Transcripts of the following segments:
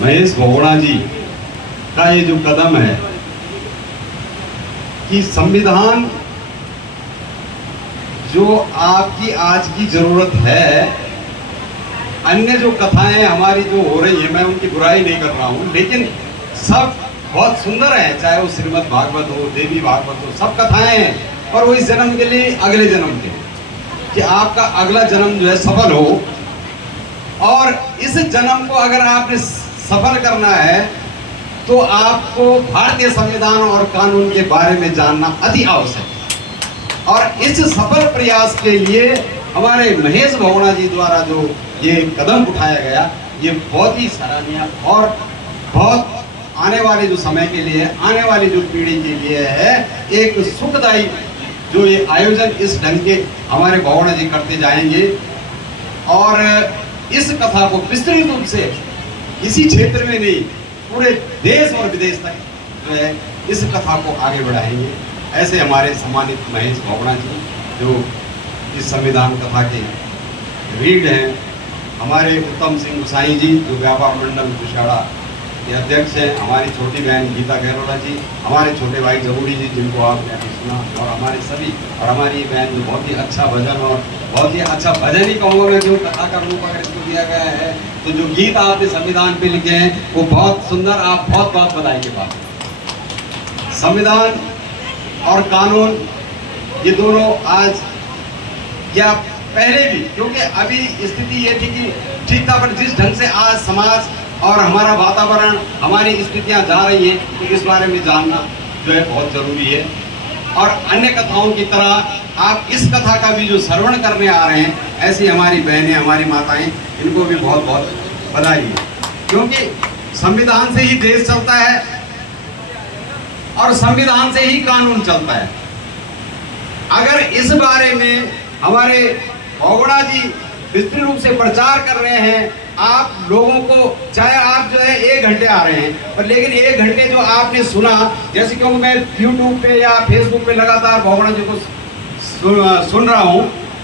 महेश बहुगुणा जी का ये जो कदम है कि संविधान जो आपकी आज की जरूरत है, अन्य जो कथाएं हमारी जो हो रही है, मैं उनकी बुराई नहीं कर रहा हूं, लेकिन सब बहुत सुंदर है, चाहे वो श्रीमद् भागवत हो, देवी भागवत हो, सब कथाएं हैं, पर वो इस जन्म के लिए, अगले जन्म के लिए, कि आपका अगला जन्म जो है सफल हो। और इस जन्म को अगर आपने सफल करना है तो आपको भारतीय संविधान और कानून के बारे में जानना अति आवश्यक है। और इस सफल प्रयास के लिए हमारे महेश बहुगुणा जी द्वारा जो ये कदम उठाया गया, ये बहुत ही सराहनीय और बहुत आने वाले जो समय के लिए, आने वाली जो पीढ़ी के लिए है एक सुखदायी जो ये आयोजन इस ढंग के हमारे बहुगुणा जी करते जाएंगे। और इस कथा को विस्तृत रूप से इसी क्षेत्र में नहीं, पूरे देश और विदेश तक जो है इस कथा को आगे बढ़ाएंगे। ऐसे हमारे सम्मानित महेश बहुगुणा जी जो इस संविधान कथा के रीड हैं, हमारे उत्तम सिंह गुसाई जी जो व्यापार मंडल कुशाड़ा के अध्यक्ष हैं, हमारी छोटी बहन गीता गहलोला जी, हमारे छोटे भाई जबूरी जी जिनको आपने अभी सुना, और हमारे सभी, और हमारी बहन जो बहुत ही अच्छा भजन और बहुत ही अच्छा भजन ही कहूँगा मैं, जो कथा का रूप अगर इसको दिया गया है, तो जो गीत आपने संविधान पे लिखे हैं वो बहुत सुंदर, आप बहुत बहुत बधाई के बात। संविधान और कानून ये दोनों आज या पहले भी, क्योंकि अभी स्थिति ये थी कि ठीक था, पर जिस ढंग से आज समाज और हमारा वातावरण, हमारी स्थितियां जा रही हैं, तो इस बारे में जानना जो है बहुत जरूरी है। और अन्य कथाओं की तरह आप इस कथा का भी जो श्रवण करने आ रहे हैं, ऐसी हमारी बहनें, हमारी माताएं, इनको भी बहुत बहुत बधाई है, क्योंकि संविधान से ही देश चलता है और संविधान से ही कानून चलता है। अगर इस बारे में हमारे बहुगुणा जी विस्तृत रूप से प्रचार कर रहे हैं, आप लोगों को, चाहे आप जो है 1 घंटे आ रहे हैं, पर लेकिन 1 घंटे जो आपने सुना, जैसे क्योंकि मैं YouTube पे या Facebook पे लगातार बहुगुणा जी को सुन रहा हूँ,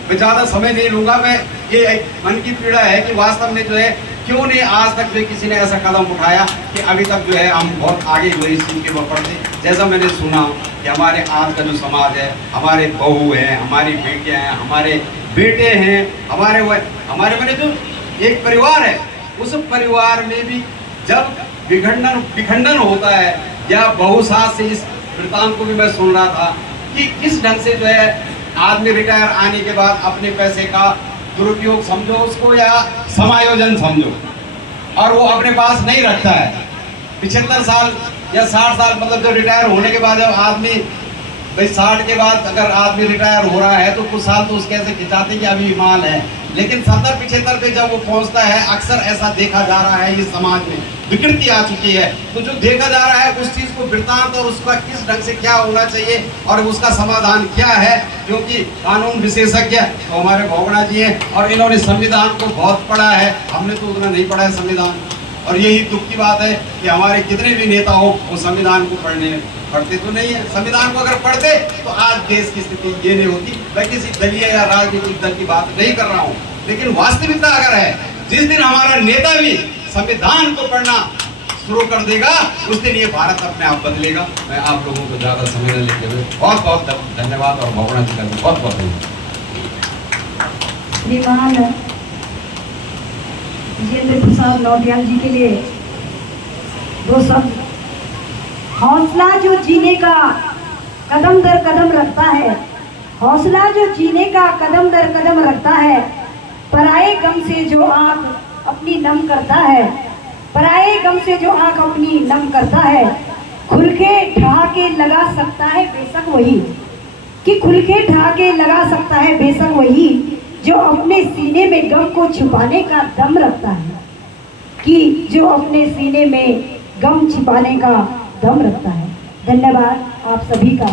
मैं ज़्यादा समय नहीं लूँगा। मैं ये मन की पीड़ा है कि वास्तव में जो है क्यों नहीं आज तक जो किसी ने ऐसा कदम उठाया कि अभी तक जो है हम बहुत आगे हुए इस चीज़ के ऊपर से। जैसा मैंने सुना कि हमारे आज का जो समाज है, हमारे बहू हैं, हमारी बेटियाँ हैं, हमारे बेटे हैं, हमारे मैंने जो एक परिवार है, उस परिवार में भी जब विखंडन होता है, या बहू सास से, इस वृतांत को भी मैं सुन रहा था कि किस ढंग से जो है आदमी रिटायर आने के बाद अपने पैसे का दुरुपयोग समझो उसको या समायोजन समझो, और वो अपने पास नहीं रखता है। 75 साल या 60 साल, मतलब जो रिटायर होने के बाद, जब आदमी भाई 60 के बाद अगर आदमी रिटायर हो रहा है तो कुछ साल तो उसके ऐसे खिंचाते कि अभी माल है, लेकिन 70-75 पे जब वो पहुंचता है, अक्सर ऐसा देखा जा रहा है, इस समाज में विकृति आ चुकी है। तो जो देखा जा रहा है उस चीज को वृत्तांत और उसका किस ढंग से क्या होना चाहिए और उसका समाधान क्या है, क्योंकि कानून विशेषज्ञ तो हमारे बहुगुणा जी हैं और इन्होंने संविधान को बहुत पढ़ा है, हमने तो उतना नहीं पढ़ा है संविधान। और यही दुख की बात है कि हमारे कितने भी नेता हो वो संविधान को पढ़ते तो नहीं है। संविधान को अगर पढ़ते तो आज देश की स्थिति ये नहीं होती। मैं किसी दलीय या राजनीतिक दल की बात नहीं कर रहा हूँ, लेकिन वास्तविकता अगर है, जिस दिन हमारा नेता भी संविधान को पढ़ना शुरू कर देगा, उस दिन ये भारत अपने आप बदलेगा। मैं आप लोगों को ज्यादा समय न लेते हुए बहुत बहुत धन्यवाद और बहुगुणा जी का बहुत बहुत धन्यवाद। श्रीमान विजेंद्र प्रसाद नौटियाल जी के लिए 2 शब्द। हौसला जो जीने का कदम दर कदम रखता है, हौसला जो जीने का कदम दर कदम रखता है, पराए गम से जो आंख अपनी नम करता है, पराए गम से जो आंख अपनी नम करता है, खुल के ठहाके लगा सकता है बेशक वही, कि खुल के ठहाके लगा सकता है बेशक वही, जो अपने सीने में गम को छुपाने का दम रखता है, कि जो अपने सीने में गम छिपाने का दम रखता है। धन्यवाद आप सभी का।